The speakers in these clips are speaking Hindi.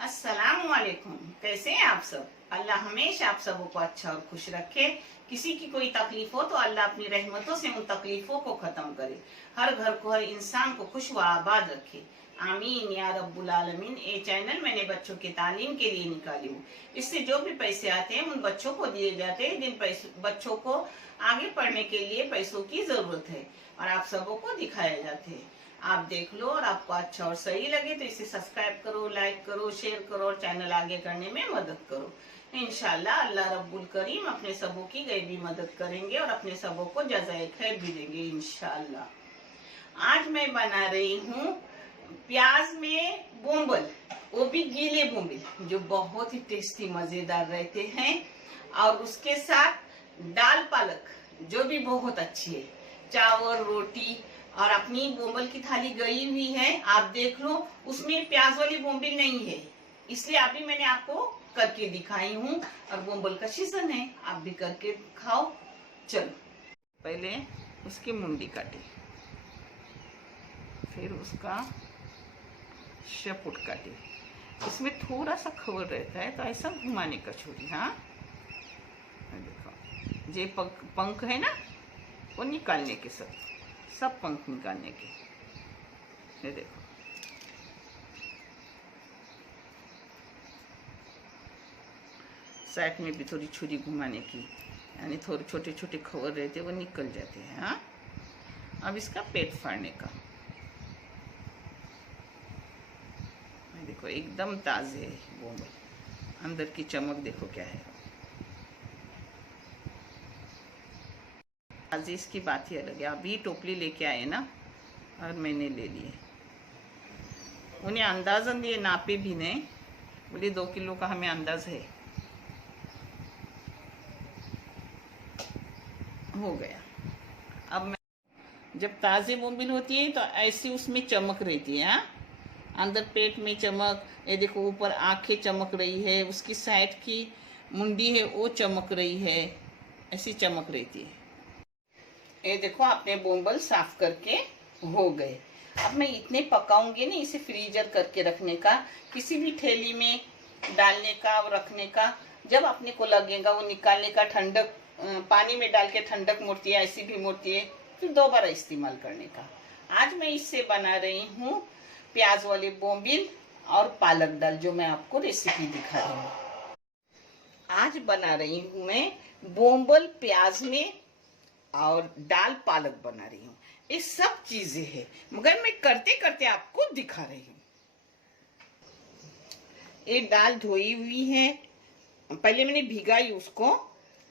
अस्सलाम वालेकुम। कैसे हैं आप सब? अल्लाह हमेशा आप सबों को अच्छा और खुश रखे। किसी की कोई तकलीफ हो तो अल्लाह अपनी रहमतों से उन तकलीफों को खत्म करे। हर घर को, हर इंसान को खुश व आबाद रखे। आमीन या रब्बुल आलमीन। ये चैनल मैंने बच्चों की तालीम के लिए निकाली हूँ। इससे जो भी पैसे आते हैं उन बच्चों को दिए जाते हैं जिन बच्चों को आगे पढ़ने के लिए पैसों की जरूरत है, और आप सबों को दिखाए जाते हैं। आप देख लो और आपको अच्छा और सही लगे तो इसे सब्सक्राइब करो, लाइक करो, शेयर करो और चैनल आगे करने में मदद करो। इंशाल्लाह अल्लाह रब्बुल करीम अपने सबों की गैबी मदद करेंगे और अपने सबों को जज़ाए खैर भी देंगे इंशाल्लाह। आज मैं बना रही हूँ प्याज में बोंबल, वो भी गीले बोंबल जो बहुत ही टेस्टी मजेदार रहते हैं, और उसके साथ दाल पालक जो भी बहुत अच्छी है, चावल रोटी। और अपनी बोंबल की थाली गई हुई है, आप देख लो, उसमें प्याज वाली बोंबल नहीं है, इसलिए अभी मैंने आपको करके दिखाई हूँ। और बोंबल का सीजन है, आप भी करके खाओ। चलो, पहले उसकी मुंडी काटे, फिर उसका शपुट काटे। इसमें थोड़ा सा खबर रहता है तो ऐसा घुमाने का छोड़ी। हाँ देखो, जे पंख है ना, वो निकालने के सब पंख निकालने के। ये देखो, साइड में भी थोड़ी छुरी घुमाने की, यानी थोड़े छोटे छोटे खबर रहते वो निकल जाते हैं। हाँ, अब इसका पेट फाड़ने का। देखो एकदम ताज़े है बोंबल, अंदर की चमक देखो क्या है। आज इसकी बात ही अलग है। अभी टोपली लेके आए ना, और मैंने ले लिए। उन्हें अंदाजन दिए, नापे भी नहीं, बोले 2 किलो का हमें अंदाज है। हो गया। अब मैं जब ताज़े बोंबल होती है तो ऐसी उसमें चमक रहती है। हाँ, अंदर पेट में चमक, ये देखो ऊपर आंखें चमक रही है, उसकी साइड की मुंडी है वो चमक रही है, ऐसी चमक रहती है। ये देखो, आपने बोंबल साफ करके हो गए। अब मैं इतने पकाऊंगी ना, इसे फ्रीजर करके रखने का, किसी भी थैली में डालने का और रखने का। जब अपने को लगेगा वो निकालने का, ठंडक पानी में डाल के ठंडक मूर्ति है, ऐसी भी मूर्ति है, फिर दोबारा इस्तेमाल करने का। आज मैं इससे बना रही हूँ प्याज वाले बोंबिल और पालक दाल, जो मैं आपको रेसिपी दिखा रही हूँ। आज बना रही हूँ मैं बोंबल प्याज में और दाल पालक बना रही हूँ। ये सब चीजें हैं, मगर मैं करते करते आपको दिखा रही हूँ। ये दाल धोई हुई है, पहले मैंने भिगाई उसको।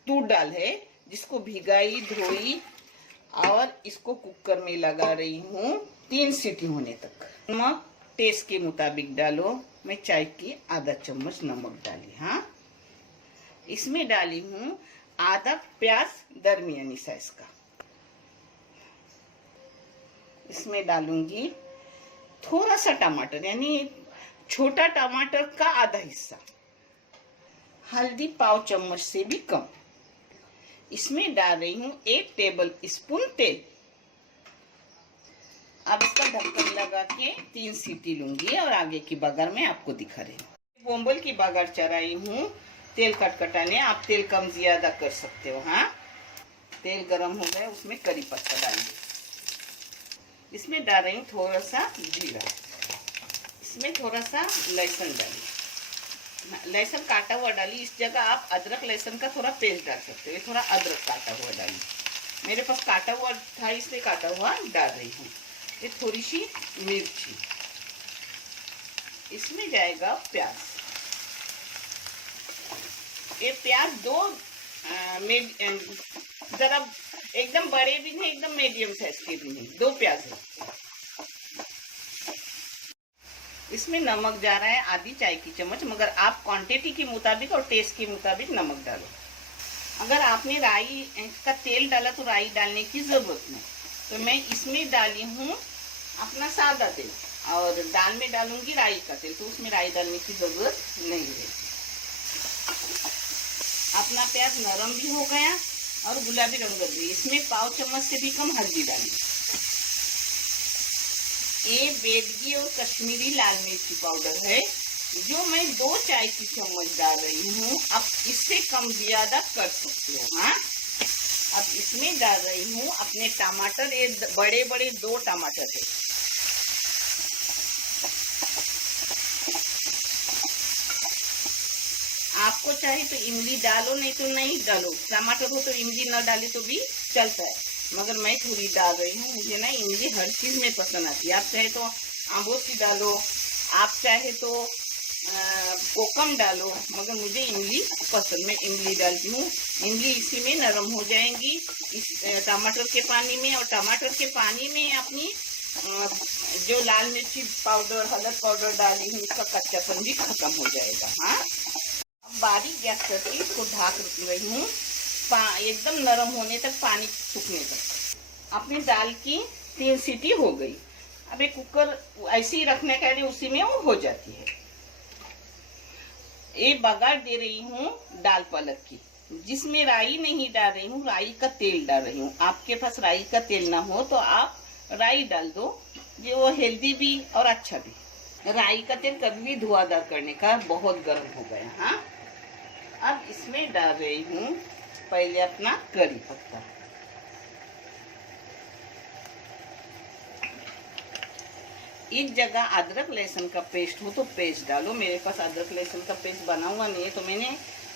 तूर दाल है जिसको भिगाई, धोई, और इसको कुकर में लगा रही हूँ 3 सीटी होने तक। नमक टेस्ट के मुताबिक डालो। मैं चाय की आधा चम्मच नमक डाली। हाँ, इसमें डाली हूँ आधा प्याज दरमियानी साइज का। इसमें डालूंगी थोड़ा सा टमाटर, यानी छोटा टमाटर का आधा हिस्सा। हल्दी पाव चम्मच से भी कम। इसमें डाल रही हूँ 1 टेबल स्पून तेल। अब इसका ढक्कन लगा के 3 सीटी लूंगी और आगे की बघार में आपको दिखा रही हूँ। बोंबल की बघार चढ़ाई हूँ तेल कटकटाने। आप तेल कम ज्यादा कर सकते हो। हाँ, तेल गरम हो गया, उसमें करी पत्ता डालिए। इसमें डाल रही हूँ थोड़ा सा जीरा। इसमें थोड़ा सा लहसुन डालिए। लहसुन काटा हुआ डालिए, इस जगह आप अदरक लहसुन का थोड़ा पेस्ट डाल सकते हो। थोड़ा अदरक काटा हुआ डालिए। मेरे पास काटा हुआ था इसलिए काटा हुआ डाल रही हूँ। ये थोड़ी सी मिर्ची। इसमें जाएगा प्याज। ये प्याज जरा एकदम बड़े भी नहीं, एकदम मीडियम साइज के भी नहीं, 2 प्याज है। इसमें नमक जा रहा है आधी चाय की चम्मच, मगर आप क्वांटिटी के मुताबिक और टेस्ट के मुताबिक नमक डालो। अगर आपने राई का तेल डाला तो राई डालने की जरूरत नहीं। तो मैं इसमें डाली हूँ अपना सादा तेल, और दाल में डालूंगी राई का तेल, तो उसमें राई डालने की जरूरत नहीं है। अपना प्याज नरम भी हो गया और गुलाबी रंग कर दी। इसमें पाव चम्मच से भी कम हल्दी डाली। ये बेडगी और कश्मीरी लाल मिर्ची पाउडर है, जो मैं 2 चाय की चम्मच डाल रही हूँ, अब इससे कम ज्यादा कर सकते हो। हाँ, अब इसमें डाल रही हूँ अपने टमाटर, ये बड़े बड़े 2 टमाटर है। आपको चाहे तो इमली डालो, नहीं तो नहीं डालो। टमाटर हो तो इमली न डाले तो भी चलता है, मगर मैं थोड़ी डाल रही हूँ। मुझे ना इमली हर चीज में पसंद आती है। आप चाहे तो आंबोसी डालो, आप चाहे तो कोकम डालो, मगर मुझे इमली पसंद, मैं इमली डालती हूँ। इमली इसी में नरम हो जाएंगी, इस टमाटर के पानी में। और टमाटर के पानी में अपनी जो लाल मिर्ची पाउडर, हल्दी पाउडर डाली हूँ, इसका कच्चापन भी खत्म हो जाएगा। हाँ, बारीक गैस करके इसको ढाक रही हूँ एकदम नरम होने तक, पानी सूखने तक। अपनी दाल की 3 सीटी हो गई। अब एक कुकर ऐसे ही रखने का है, उसी में वो हो जाती है। ये बघार दे रही हूँ दाल पालक की, जिसमें राई नहीं डाल रही हूँ, राई का तेल डाल रही हूँ। आपके पास राई का तेल ना हो तो आप राई डाल दो, जो वो हेल्दी भी और अच्छा भी। राई का तेल कभी भी धुआंधार करने का, बहुत गर्म हो गया। हाँ, अब इसमें डाल रही हूँ पहले अपना करी पत्ता। इस जगह अदरक लहसुन का पेस्ट हो तो पेस्ट डालो। मेरे पास अदरक लहसुन का पेस्ट बना हुआ नहीं है, तो मैंने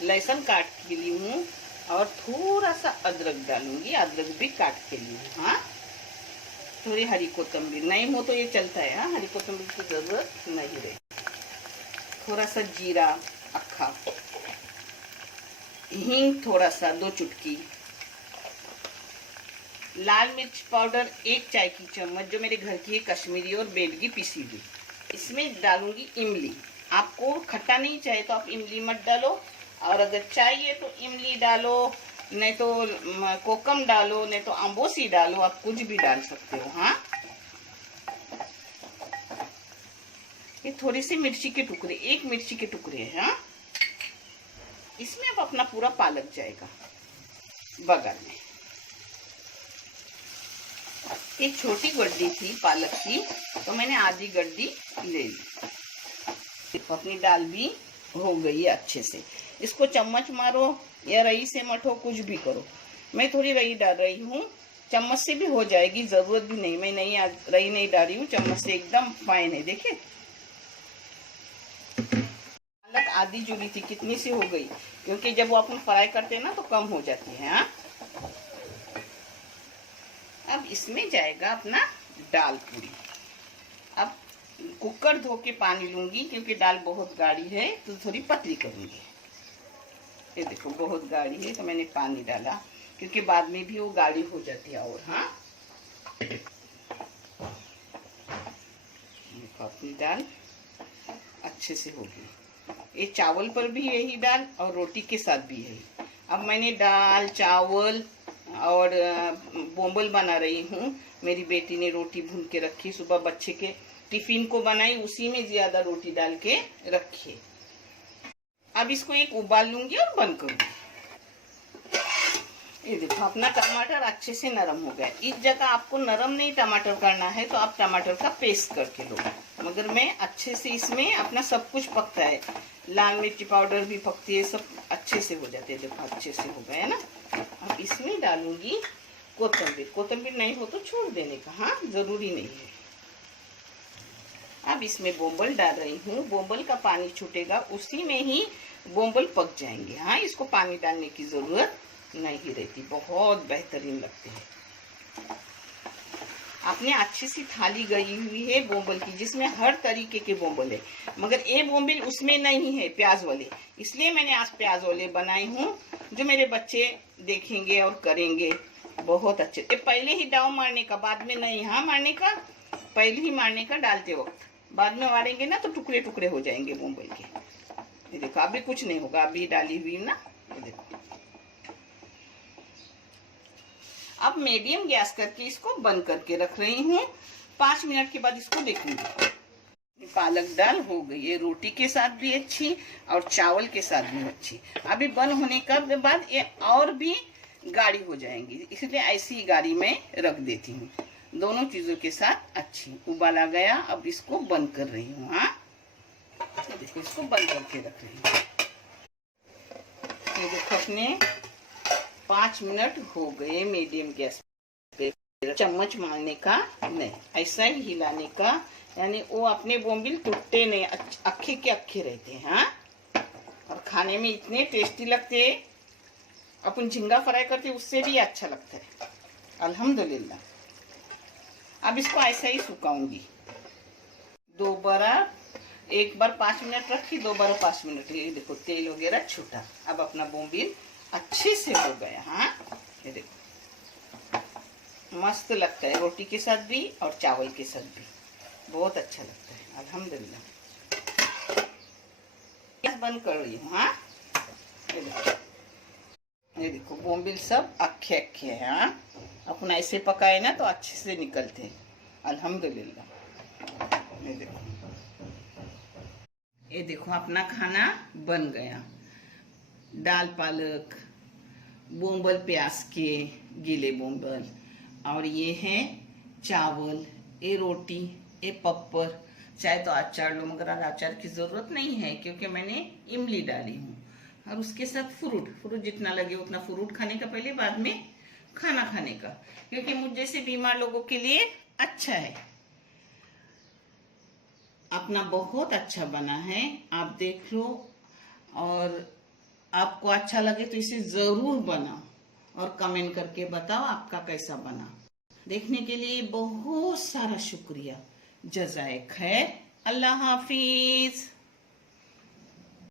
लहसुन काट के ली हूँ और थोड़ा सा अदरक डालूंगी। अदरक भी काट के ली हूँ। हाँ, थोड़ी हरी कोतंबीर, नहीं हो तो ये चलता है। हाँ, हरी कोतंबीर की जरूरत नहीं रही। थोड़ा सा जीरा अक्खा, हींग थोड़ा सा 2 चुटकी, लाल मिर्च पाउडर 1 चाय की चम्मच, जो मेरे घर की है, कश्मीरी और बेडगी पिसी हुई। इसमें डालूंगी इमली। आपको खट्टा नहीं चाहिए तो आप इमली मत डालो, और अगर चाहिए तो इमली डालो, नहीं तो कोकम डालो, नहीं तो आंबोसी डालो, आप कुछ भी डाल सकते हो। हाँ, ये थोड़ी सी मिर्ची के टुकड़े, 1 मिर्ची के टुकड़े है। हाँ, इसमें अब अपना पूरा पालक जाएगा बगल में। एक छोटी गड्डी थी पालक की, तो मैंने आधी गड्डी ले ली। अपनी दाल भी हो गई है अच्छे से। इसको चम्मच मारो या रई से मठो, कुछ भी करो। मैं थोड़ी रई डाल रही हूँ, चम्मच से भी हो जाएगी, जरूरत भी नहीं। मैं नहीं रई नहीं डाल रही हूँ, चम्मच से एकदम फाइन है। देखिए पालक आधी जुड़ी थी, कितनी सी हो गई, क्योंकि जब वो अपन फ्राई करते हैं ना तो कम हो जाती है। हाँ, अब इसमें जाएगा अपना दाल पूरी। अब कुकर धो के पानी लूंगी, क्योंकि दाल बहुत गाढ़ी है तो थोड़ी पतली करूंगी। ये देखो बहुत गाढ़ी है तो मैंने पानी डाला, क्योंकि बाद में भी वो गाढ़ी हो जाती है। और हाँ, देखो अपनी दाल अच्छे से होगी। ये चावल पर भी यही दाल और रोटी के साथ भी यही। अब मैंने दाल, चावल और बोंबल बना रही हूँ। मेरी बेटी ने रोटी भून के रखी, सुबह बच्चे के टिफिन को बनाई, उसी में ज्यादा रोटी डाल के रखी। अब इसको एक उबाल लूंगी और बंद करूंगी। ये देखो अपना टमाटर अच्छे से नरम हो गया। इस जगह आपको नरम नहीं टमाटर करना है तो आप टमाटर का पेस्ट करके लो, मगर मैं अच्छे से, इसमें अपना सब कुछ पकता है, लाल मिर्ची पाउडर भी पकती है, सब अच्छे से हो जाते हैं। देखो अच्छे से हो गए ना। अब इसमें डालूंगी कोतंबीर। कोतंबीर नहीं हो तो छोड़ देने का, हाँ, जरूरी नहीं है। अब इसमें बोंबल डाल रही हूँ। बोंबल का पानी छूटेगा, उसी में ही बोंबल पक जाएंगे। हाँ, इसको पानी डालने की जरूरत नहीं रहती, बहुत बेहतरीन लगते हैं। आपने अच्छी सी थाली गई हुई है बोंबल की, जिसमें हर तरीके के बोंबल है, मगर ये बोंबल उसमें नहीं है प्याज वाले, इसलिए मैंने आज प्याज वाले बनाए हूँ, जो मेरे बच्चे देखेंगे और करेंगे बहुत अच्छे। ये पहले ही डाव मारने का, बाद में नहीं। हाँ, मारने का पहले ही मारने का, डालते वक्त। बाद में मारेंगे ना तो टुकड़े टुकड़े हो जाएंगे बोंबल के। ये देखो अभी कुछ नहीं होगा, अभी डाली हुई ना। ये देखो अब मीडियम गैस करके इसको बंद करके रख रही हूँ। 5 मिनट के बाद इसको देखूंगी। पालक दाल हो गई है, रोटी के साथ भी अच्छी और चावल के साथ भी अच्छी। अभी बंद होने के बाद ये और भी गाढ़ी हो जाएंगी, इसलिए ऐसी ही गाढ़ी में रख देती हूँ। दोनों चीजों के साथ अच्छी। उबाल आ गया, अब इसको बंद कर रही हूँ। हाँ, देखो इसको बंद करके रख रही हूँ। ये देखो अपने 5 मिनट हो गए मीडियम गैस पे। चम्मच मारने का नहीं, ऐसा ही हिलाने का, यानी वो अपने बोम्बिल टूटते नहीं, अक्खे के अक्खे रहते हैं। हाँ, और खाने में इतने टेस्टी लगते हैं। अपन झींगा फ्राई करते उससे भी अच्छा लगता है। अल्हम्दुलिल्लाह। अब इसको ऐसा ही सुखाऊंगी। एक बार 5 मिनट रखी, 2 बार 5 मिनट। ये देखो तेल वगैरह छूटा। अब अपना बोम्बिल अच्छे से हो गया। हाँ, ये देखो मस्त लगता है, रोटी के साथ भी और चावल के साथ भी बहुत अच्छा लगता है। अल्हम्दुलिल्लाह। गैस बंद कर रही हूँ। हाँ, ये देखो बोम्बिल सब अक्खे अक्खे हैं। हाँ, अपना ऐसे पकाए ना तो अच्छे से निकलते हैं। अल्हम्दुलिल्लाह। ये देखो अपना खाना बन गया। दाल पालक, बोंबल प्याज के गीले बोंबल, और ये है चावल, ये रोटी, ये पप्पर। चाहे तो अचार लो, मगर अचार की ज़रूरत नहीं है क्योंकि मैंने इमली डाली हूँ। और उसके साथ फ्रूट जितना लगे उतना फ्रूट खाने का पहले, बाद में खाना खाने का, क्योंकि मुझ जैसे बीमार लोगों के लिए अच्छा है। अपना बहुत अच्छा बना है, आप देख लो। और आपको अच्छा लगे तो इसे ज़रूर बनाओ और कमेंट करके बताओ आपका कैसा बना। देखने के लिए बहुत सारा शुक्रिया। जज़ाए खैर। अल्लाह हाफिज़।